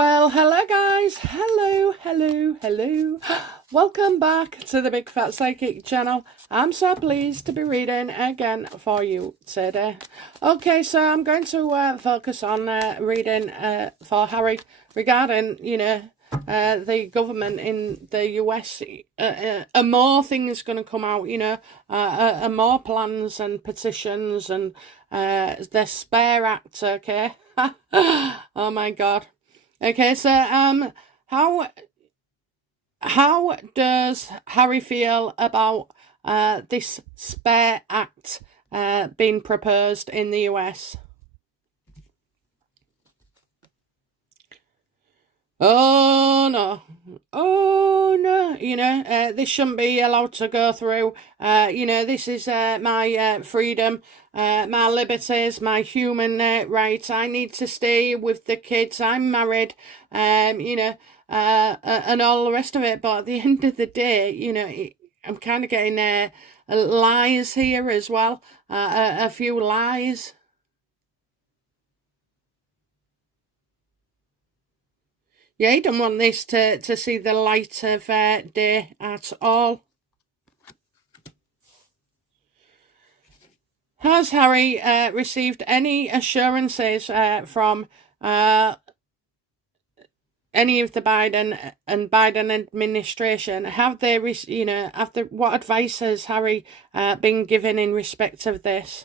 Well, hello guys. Hello. Welcome back to the Big Fat Psychic channel. I'm so pleased to be reading again for you today. Okay, so I'm going to focus on reading for Harry regarding, the government in the US. More things going to come out, more plans and petitions and the Spare Act, okay? Oh my God. Okay, so how does Harry feel about this Spare Act being proposed in the US? Oh no, this shouldn't be allowed to go through. This is my freedom, my liberties, my human rights. I need to stay with the kids. I'm married, and all the rest of it. But at the end of the day, I'm kind of getting lies here as well, a few lies. Yeah, he don't want this to see the light of day at all. Has Harry received any assurances from any of the Biden administration? Have they, what advice has Harry been given in respect of this?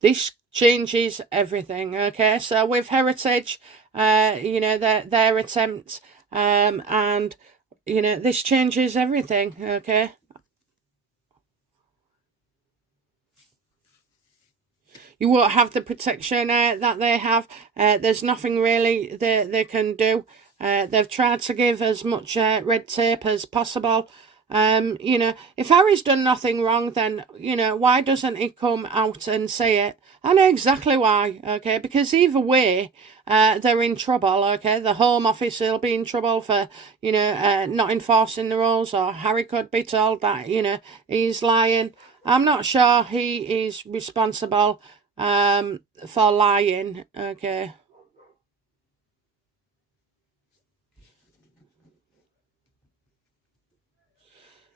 This changes everything, okay? So with Heritage, their attempt, and, this changes everything, okay? You won't have the protection that they have. There's nothing really they can do. They've tried to give as much red tape as possible. If Harry's done nothing wrong, then, why doesn't he come out and say it? I know exactly why, okay? Because either way, they're in trouble, okay? The Home Office will be in trouble for, not enforcing the rules, or Harry could be told that, he's lying. I'm not sure he is responsible for lying, okay?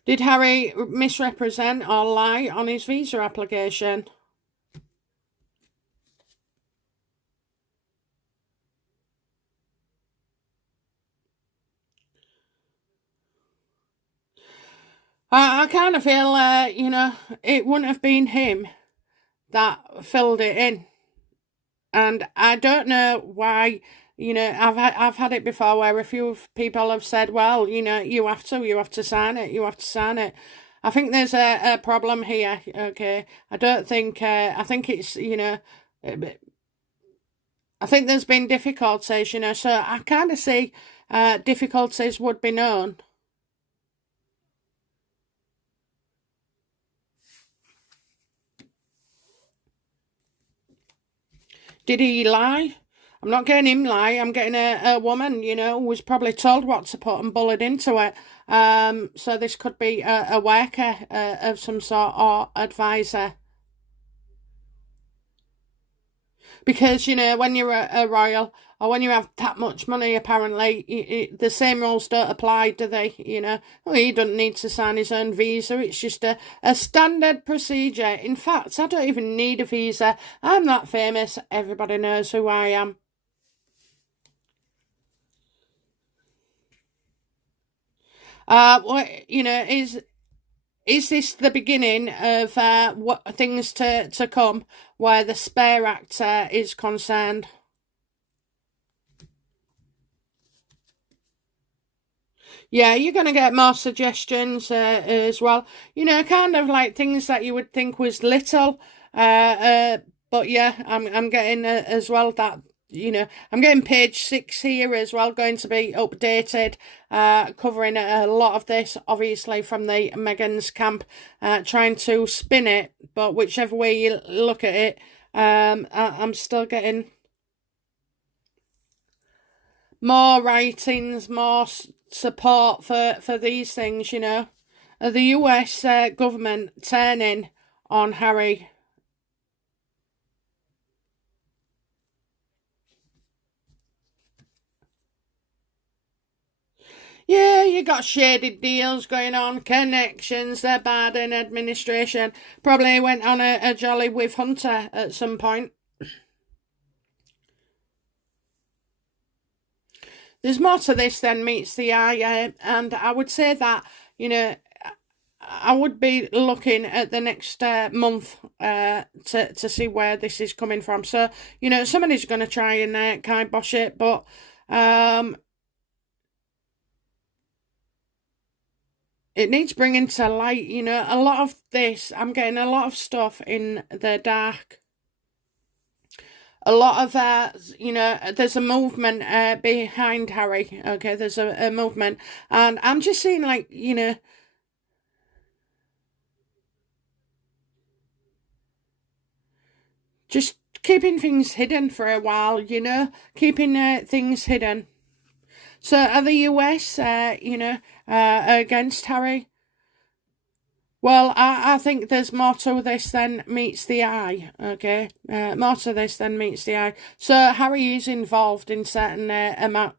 Did Harry misrepresent or lie on his visa application? I kind of feel, it wouldn't have been him that filled it in. And I don't know why, I've had it before where a few people have said, well, you have to sign it. I think there's a problem here, okay? I don't think, I think it's, I think there's been difficulties, so I kind of see difficulties would be known. Did he lie? I'm not getting him lie. I'm getting a woman, who was probably told what to put and bullied into it. So this could be a worker of some sort or advisor. Because, when you're a royal or when you have that much money, apparently, the same rules don't apply, do they? Well, he doesn't need to sign his own visa. It's just a standard procedure. In fact, I don't even need a visa. I'm that famous. Everybody knows who I am. Is this the beginning of what things to come where the Spare Act is concerned? Yeah, you're going to get more suggestions as well. Kind of like things that you would think was little. But yeah, I'm getting as well that, I'm getting page 6 here as well, going to be updated, covering a lot of this, obviously, from the Meghan's camp, trying to spin it. But whichever way you look at it, I'm still getting more writings, more support for these things, The US government turning on Harry. Yeah, you got shaded deals going on, connections, they're bad in administration. Probably went on a jolly with Hunter at some point. There's more to this than meets the eye, and I would say that, you know, I would be looking at the next month to see where this is coming from. So, you know, somebody's going to try and kibosh it, but it needs bringing to light. You know, a lot of this, I'm getting a lot of stuff in the dark. A lot of you know, there's a movement behind Harry. Okay, there's a movement, and I'm just seeing, like, you know, just keeping things hidden for a while. You know, keeping things hidden. So are the US, you know, against Harry? Well, I think there's more to this than meets the eye, okay? More to this than meets the eye. So Harry is involved in certain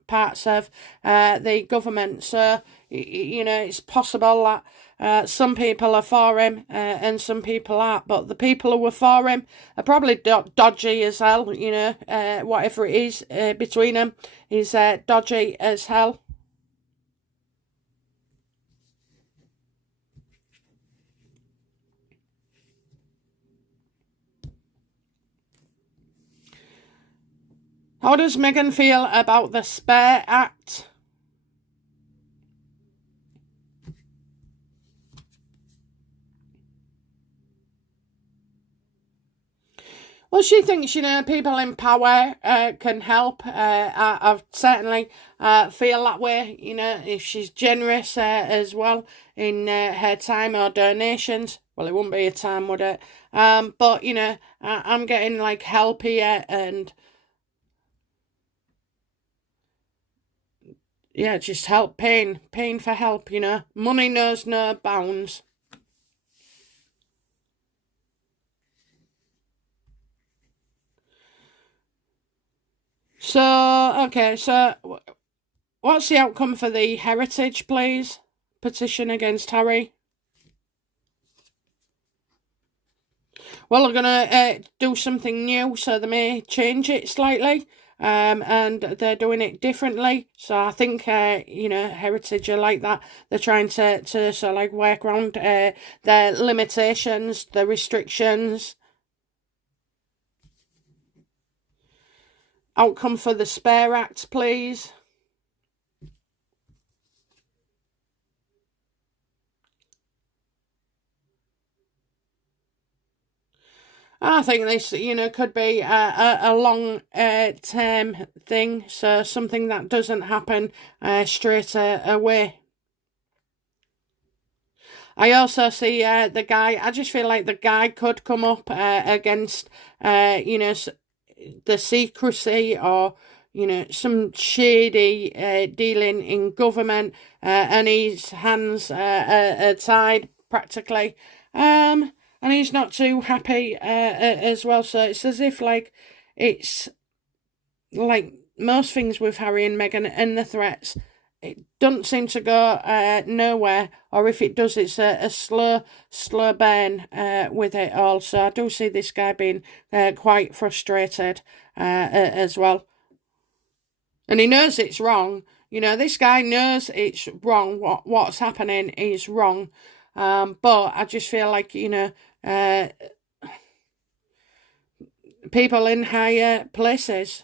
parts of the government. So, you know, it's possible that some people are for him and some people aren't. But the people who are for him are probably dodgy as hell, you know. Whatever it is between them is dodgy as hell. How does Meghan feel about the Spare Act? Well, she thinks, you know, people in power can help. I certainly feel that way, you know, if she's generous as well in her time or donations. Well, it wouldn't be a time, would it? But, you know, I'm getting, like, help here and, yeah, just help, paying for help, you know. Money knows no bounds. So, okay, so what's the outcome for the Heritage, please? Petition against Harry. Well, they're going to do something new, so they may change it slightly. And they're doing it differently. So I think, you know, Heritage are like that. They're trying to sort of like work around their limitations, the restrictions. Outcome for the Spare Act, please. I think this, you know, could be a long term thing, so something that doesn't happen straight away. I also see the guy. I just feel like the guy could come up against, you know, the secrecy or, you know, some shady dealing in government, and his hands are tied practically. And he's not too happy as well. So it's as if, like, it's like most things with Harry and Meghan and the threats, it doesn't seem to go nowhere, or if it does, it's a slow burn with it all. So I do see this guy being quite frustrated as well. And he knows it's wrong. You know, this guy knows it's wrong. What's happening is wrong. But I just feel like, you know, people in higher places.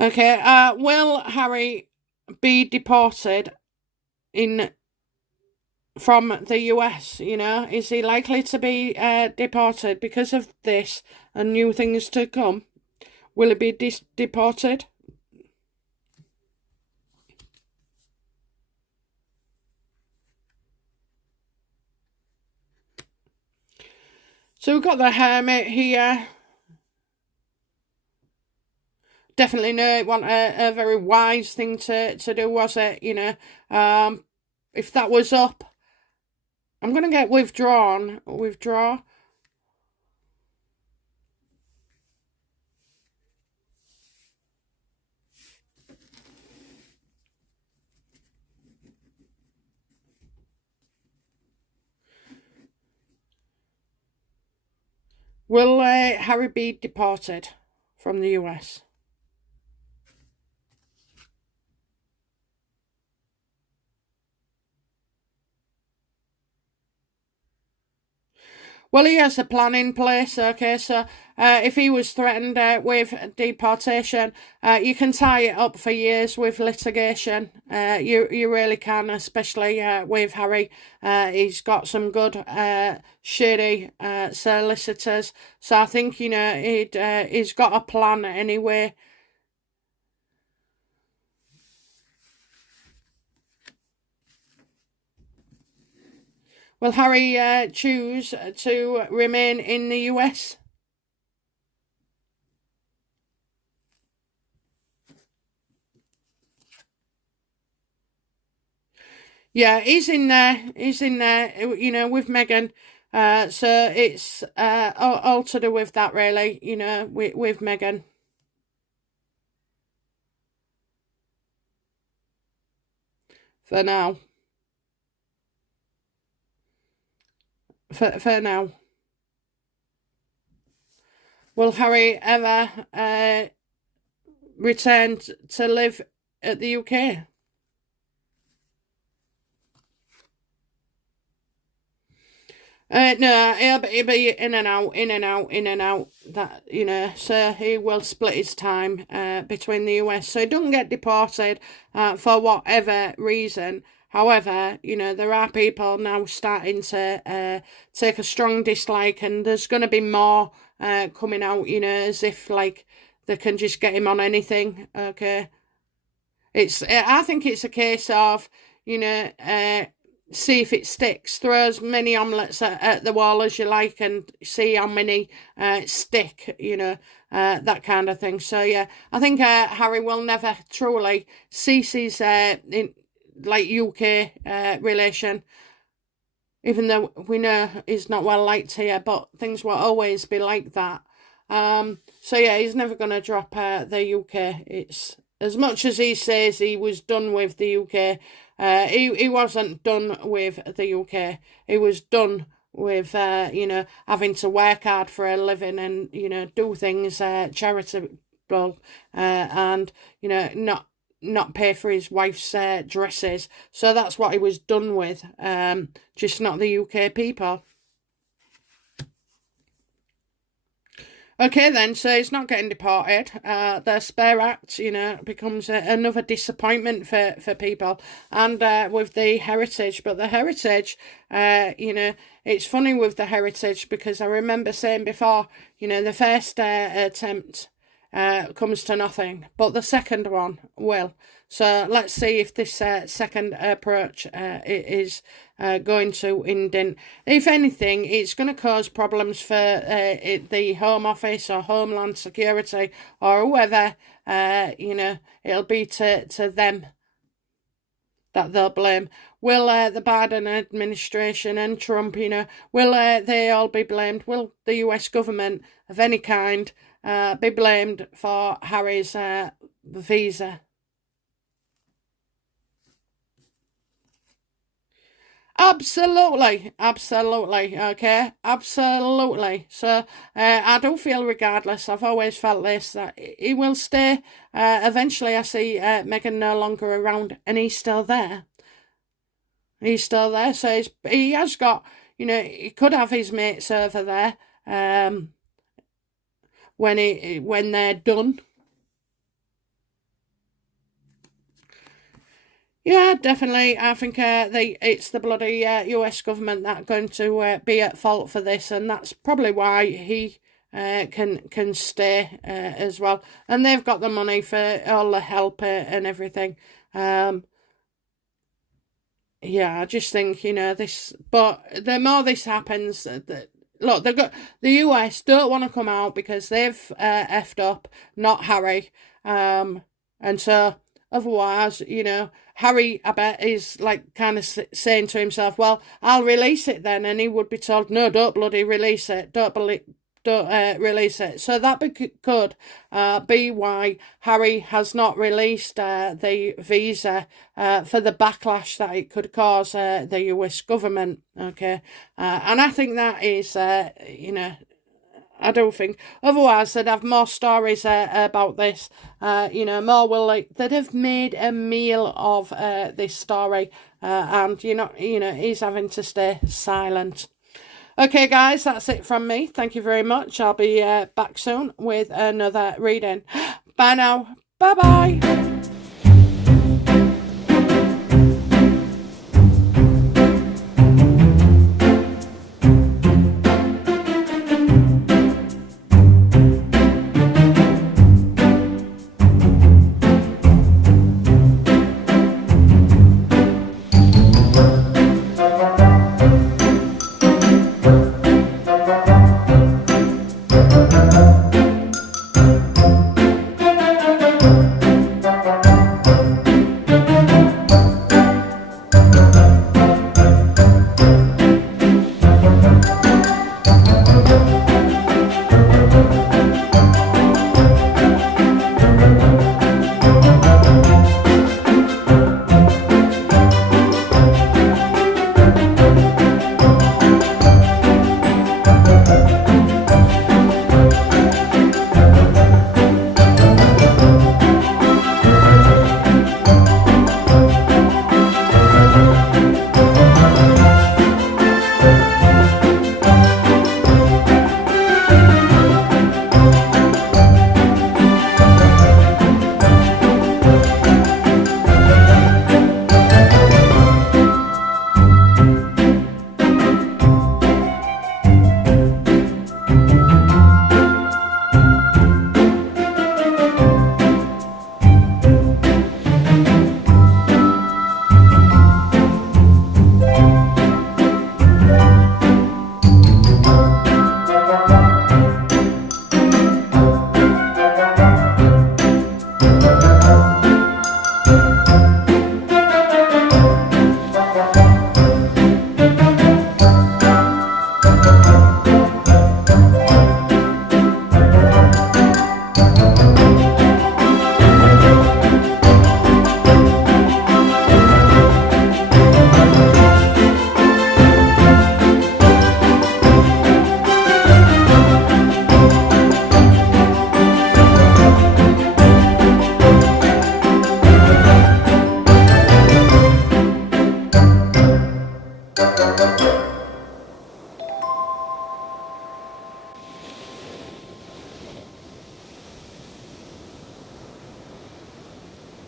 Okay, will Harry be deported in from the US? You know, is he likely to be deported because of this and new things to come? Will he be deported? So we've got the Hermit here. Definitely no, it wasn't a very wise thing to do, was it? You know, if that was up, I'm going to get withdrawn. Withdraw. Will Harry be deported from the US? Well, he has a plan in place, okay, so if he was threatened with deportation, you can tie it up for years with litigation. You really can, especially with Harry. He's got some good, shady solicitors, so I think, he's got a plan anyway. Will Harry choose to remain in the US? Yeah, he's in there. He's in there, with Meghan. So it's all to do with that, really, with Meghan. For now. For now. Will Harry ever return to live at the UK? No, he'll be in and out, in and out, in and out. That, so he will split his time between the US. So he doesn't get deported for whatever reason. However, there are people now starting to take a strong dislike, and there's going to be more coming out, as if like they can just get him on anything. Okay, I think it's a case of, see if it sticks. Throw as many omelettes at the wall as you like and see how many stick, that kind of thing. So, yeah, I think Harry will never truly cease his UK relation, even though we know he's not well liked here, but things will always be like that. So, yeah, he's never going to drop the UK. It's as much as he says he was done with the UK, he wasn't done with the UK. He was done with, having to work hard for a living and, do things charitable and, not pay for his wife's dresses. So that's what he was done with, just not the UK people. Okay, then, so he's not getting deported. The Spare Act, becomes another disappointment for people, and with the Heritage. But the Heritage, it's funny with the Heritage because I remember saying before, the first attempt comes to nothing, but the second one will. So let's see if this second approach is going to indent. If anything, it's going to cause problems for the Home Office or Homeland Security or whoever. It'll be to them that they'll blame. Will the Biden administration and Trump, will they all be blamed? Will the US government of any kind be blamed for Harry's visa? Absolutely, okay, absolutely. So I do feel, regardless, I've always felt this, that he will stay. Eventually, I see Meghan no longer around, and he's still there. He's still there, so he has got, he could have his mates over there when they're done. Yeah, definitely. I think it's the bloody US government that are going to be at fault for this, and that's probably why he can stay as well. And they've got the money for all the help and everything. Yeah, I just think this. But the more this happens, look, the US don't want to come out because they've effed up, not Harry. And so otherwise, Harry, I bet, is like kind of saying to himself, well, I'll release it then. And he would be told, no, don't bloody release it. Don't release it. So that could be why Harry has not released the visa for the backlash that it could cause the US government. Okay. And I think that is, I do think. Otherwise, they'd have more stories about this. More will they'd have made a meal of this story, and he's having to stay silent. Okay, guys, that's it from me. Thank you very much. I'll be back soon with another reading. Bye now. Bye bye. Thank you.